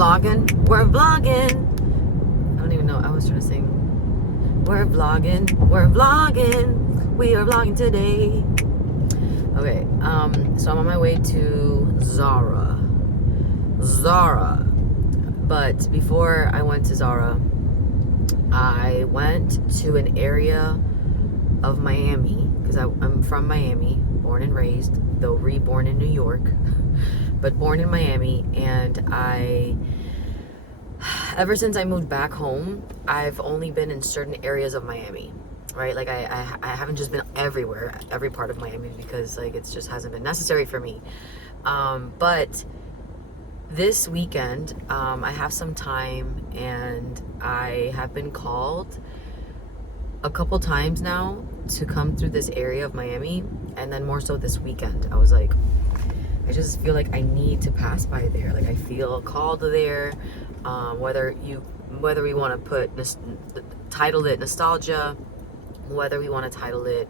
We're vlogging. I don't even know. I was trying to sing. We're vlogging. We are vlogging today. Okay, so I'm on my way to Zara. But before I went to Zara, I went to an area of Miami, because I'm from Miami, born and raised, though reborn in New York, but born in Miami. And ever since I moved back home, I've only been in certain areas of Miami, right? Like I haven't just been everywhere, every part of Miami, because like it just hasn't been necessary for me. But this weekend, I have some time, and I have been called a couple times now to come through this area of Miami, and then more so this weekend. I was like, I just feel like I need to pass by there. Like I feel called there. Whether we want to title it nostalgia, whether we want to title it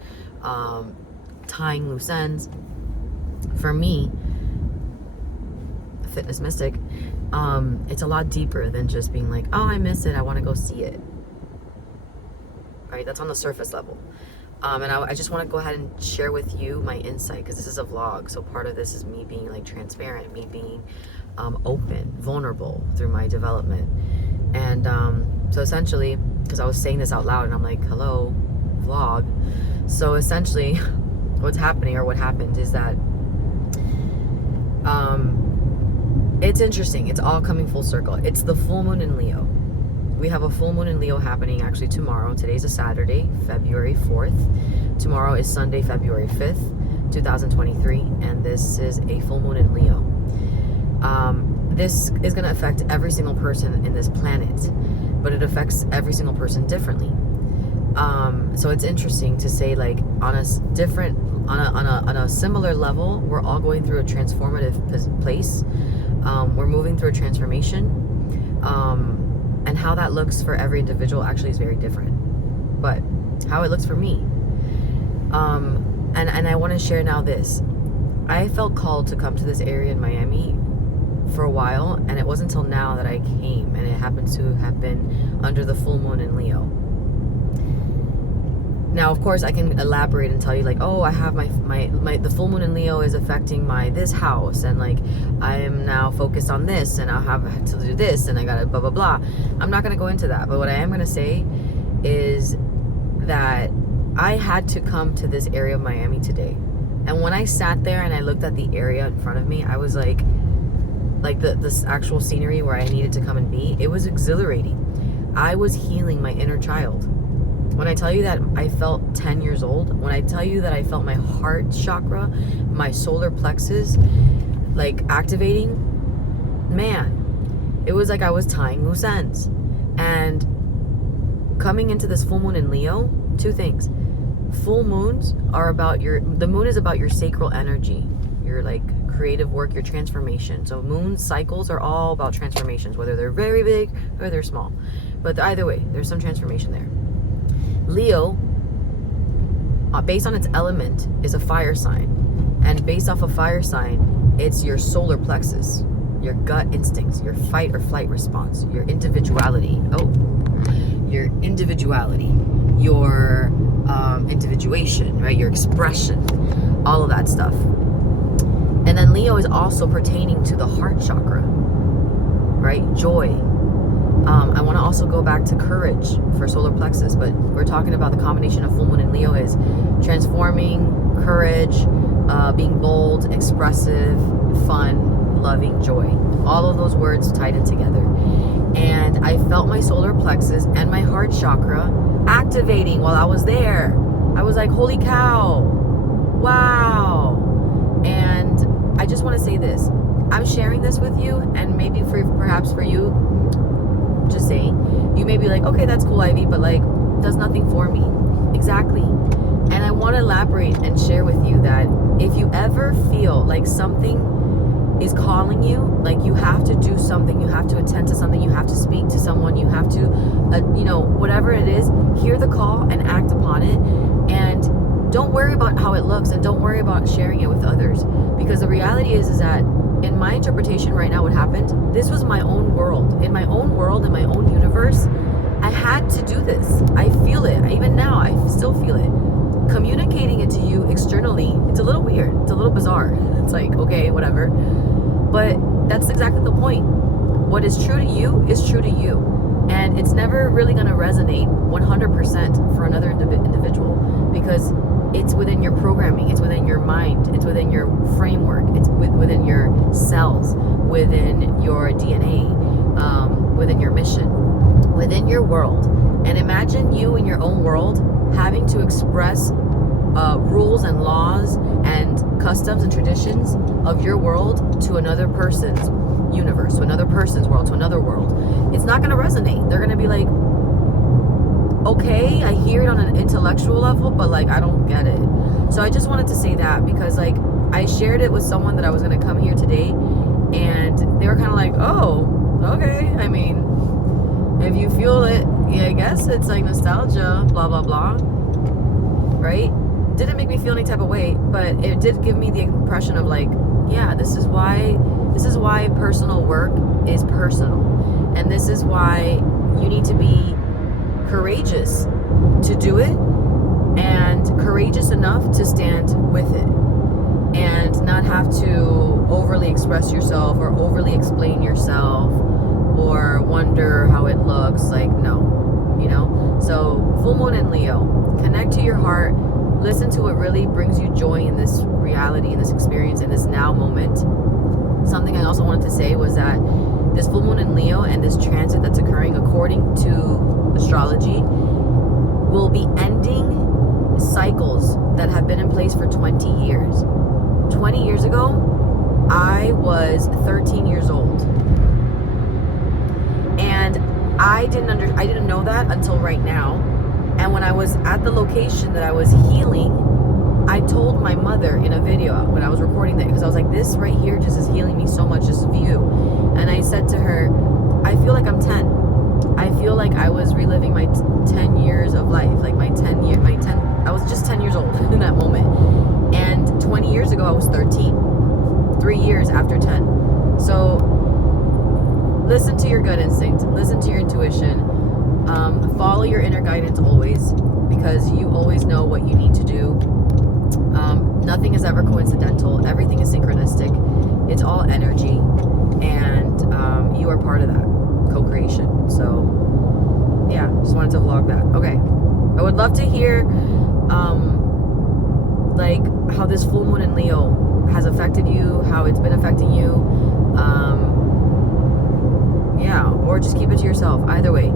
tying loose ends. For me, fitness mystic, it's a lot deeper than just being like, oh, I miss it, I want to go see it. Right? That's on the surface level. And I just want to go ahead and share with you my insight, because this is a vlog. So part of this is me being like transparent, me being open, vulnerable through my development. And so essentially, because I was saying this out loud and I'm like, hello, vlog. So essentially what happened is that it's interesting. It's all coming full circle. It's the full moon in Leo. We have a full moon in Leo happening actually tomorrow. Today's a Saturday, February 4th. Tomorrow is Sunday, February 5th, 2023. And this is a full moon in Leo. This is going to affect every single person in this planet, but it affects every single person differently. So it's interesting to say, like, on a similar level, we're all going through a transformative place. We're moving through a transformation, and how that looks for every individual actually is very different, but how it looks for me, and I want to share now this. I felt called to come to this area in Miami for a while, and it wasn't until now that I came, and it happens to have been under the full moon in Leo. Now, of course, I can elaborate and tell you, like, oh, I have the full moon in Leo is affecting this house, and like I am now focused on this, and I'll have to do this, and I gotta blah blah blah. I'm not gonna go into that, but what I am gonna say is that I had to come to this area of Miami today, and when I sat there and I looked at the area in front of me, I was like this actual scenery where I needed to come and be. It was exhilarating. I was healing my inner child. When I tell you that I felt 10 years old, when I tell you that I felt my heart chakra, my solar plexus, like activating, man, it was like I was tying loose ends. And coming into this full moon in Leo, two things. Full moons are about the moon is about your sacral energy, your like creative work, your transformation. So moon cycles are all about transformations, whether they're very big or they're small. But either way, there's some transformation there. Leo, based on its element, is a fire sign. And based off a fire sign, it's your solar plexus, your gut instincts, your fight or flight response, your individuality. Your individuality, your individuation, right? Your expression, all of that stuff. And then Leo is also pertaining to the heart chakra, right? Joy. I want to also go back to courage for solar plexus, but we're talking about the combination of full moon and Leo is transforming, courage, being bold, expressive, fun, loving, joy. All of those words tied in together. And I felt my solar plexus and my heart chakra activating while I was there. I was like, holy cow, wow. And I just want to say this. I'm sharing this with you, and maybe perhaps for you, just saying, you may be like, okay, that's cool, Ivy, but like does nothing for me. Exactly. And I want to elaborate and share with you that if you ever feel like something is calling you, like you have to do something, you have to attend to something, you have to speak to someone, you have to whatever it is, hear the call and act upon it. And don't worry about how it looks, and don't worry about sharing it with others, because the reality is that in my interpretation right now, what happened, this was my own world. In my own world, in my own universe, I had to do this. I feel it. Even now, I still feel it. Communicating it to you externally, it's a little weird. It's a little bizarre. It's like, okay, whatever. But that's exactly the point. What is true to you is true to you. And it's never really going to resonate 100% for another individual, because it's within your programming, it's within your mind, it's within your framework, it's within your cells, within your DNA, within your mission, within your world. And imagine you in your own world having to express rules and laws and customs and traditions of your world to another person's universe, to another person's world, to another world. It's not going to resonate. They're going to be like, okay, I hear it on an intellectual level, but like, I don't get it. So I just wanted to say that, because like, I shared it with someone that I was going to come here today, and they were kind of like, oh, okay. I mean, if you feel it, yeah, I guess it's like nostalgia, blah, blah, blah. Right? Didn't make me feel any type of way, but it did give me the impression of like, yeah, this is why personal work is personal. And this is why you need to be courageous to do it, and courageous enough to stand with it, and not have to overly express yourself or overly explain yourself or wonder how it looks. Like, no, you know. So full moon in Leo, connect to your heart, listen to what really brings you joy in this reality, in this experience, in this now moment. Something I also wanted to say was that this full moon in Leo and this transit that's occurring according to astrology will be ending cycles that have been in place for 20 years. 20 years ago, I was 13 years old. And I didn't know that until right now. And when I was at the location that I was healing, I told my mother in a video when I was recording that, because I was like, this right here just is healing me so much, this view. And I said to her, I feel like I'm 10. I feel like I was reliving my 10 years of life, like I was just 10 years old in that moment. And 20 years ago, I was 13, 3 years after 10. So listen to your gut instinct, listen to your intuition, follow your inner guidance always, because you always know what you need to do. Nothing is ever coincidental. Everything is synchronistic. It's all energy, and you are part of that co-creation. So yeah, just wanted to vlog that. Okay, I would love to hear like how this full moon in Leo has affected you, how it's been affecting you. Yeah, or just keep it to yourself. Either way,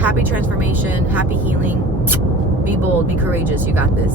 happy transformation, happy healing. Be bold, be courageous. You got this.